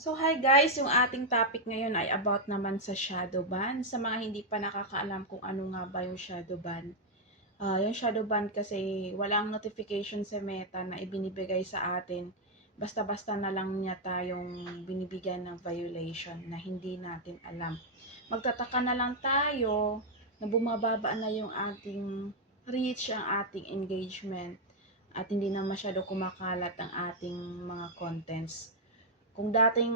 So hi guys, yung ating topic ngayon ay about naman sa shadow ban. Sa mga hindi pa nakakaalam kung ano nga ba yung shadow ban. Yung shadow ban kasi walang notification sa Meta na ibinibigay sa atin. Basta-basta na lang niya tayong binibigyan ng violation na hindi natin alam. Magtataka na lang tayo na bumababa na yung ating reach, ang ating engagement at hindi na masyado kumakalat ang ating mga contents. Kung dating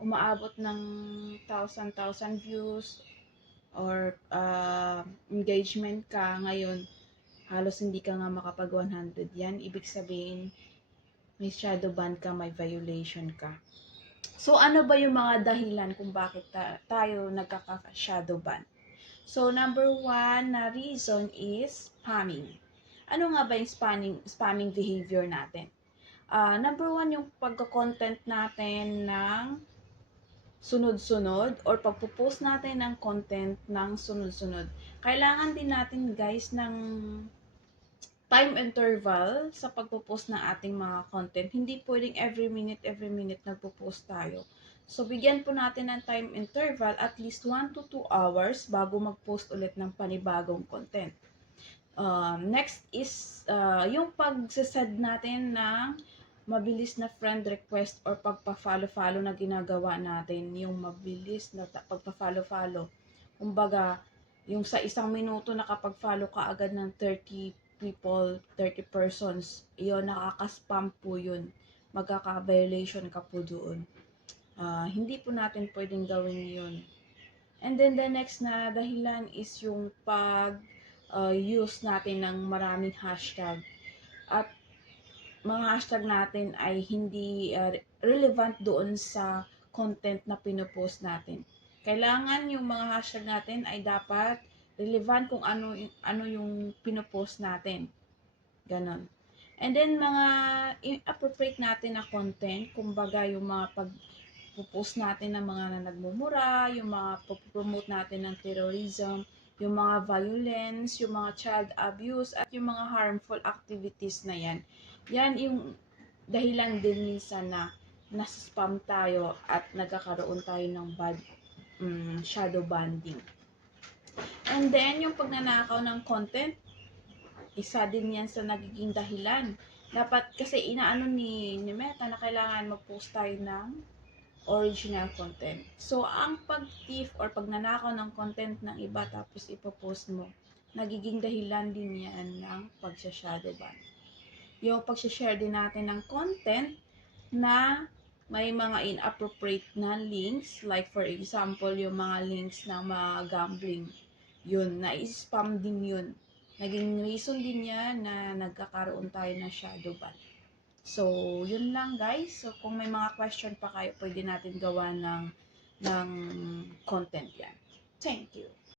umaabot ng thousand views or engagement ka, ngayon halos hindi ka nga makapag 100 yan. Ibig sabihin, may shadow ban ka, may violation ka. So, ano ba yung mga dahilan kung bakit tayo nagkaka-shadow ban? So, number one na reason is spamming. Ano nga ba yung spamming behavior natin? Number one, yung pagka-content natin ng sunod-sunod or pagpo-post natin ng content ng sunod-sunod. Kailangan din natin guys ng time interval sa pagpo-post ng ating mga content. Hindi pwedeng every minute nagpo-post tayo. So, bigyan po natin ng time interval at least 1 to 2 hours bago mag-post ulit ng panibagong content. Next is yung pag-send natin ng mabilis na friend request or pagpa-follow-follow na ginagawa natin, yung mabilis na pagpa-follow-follow. Kumbaga, yung sa isang minuto nakapag-follow ka agad ng 30 people, 30 persons, yun, nakaka-spam po yun. Magkaka-violation ka po doon. Hindi po natin pwedeng gawin yun. And then the next na dahilan is yung use natin ng maraming hashtag. At mga hashtag natin ay hindi relevant doon sa content na pinopost natin. Kailangan yung mga hashtag natin ay dapat relevant kung ano yung pinopost natin. Ganon. And then mga appropriate natin na content, kumbaga yung mga pag-post natin ng mga nagmumura, yung mga promote natin ng terrorism, yung mga violence, yung mga child abuse, at yung mga harmful activities na yan. Yan yung dahilan din minsan na nasa-spam tayo at nagkakaroon tayo ng bad shadow banding. And then, yung pagnanakaw ng content, isa din yan sa nagiging dahilan. Dapat kasi inaano ni Meta na kailangan mag-post tayo ng original content. So, ang pag-thief or pagnanakaw ng content ng iba tapos ipopost mo, nagiging dahilan din yan ng pag-shadow ban. Yung pag-share din natin ng content na may mga inappropriate na links, like for example, yung mga links ng mga gambling, yun, na-spam din yun. Naging reason din yan na nagkakaroon tayo ng shadow ban. So, yun lang guys. So, kung may mga question pa kayo, pwede natin gawa ng content yan. Thank you.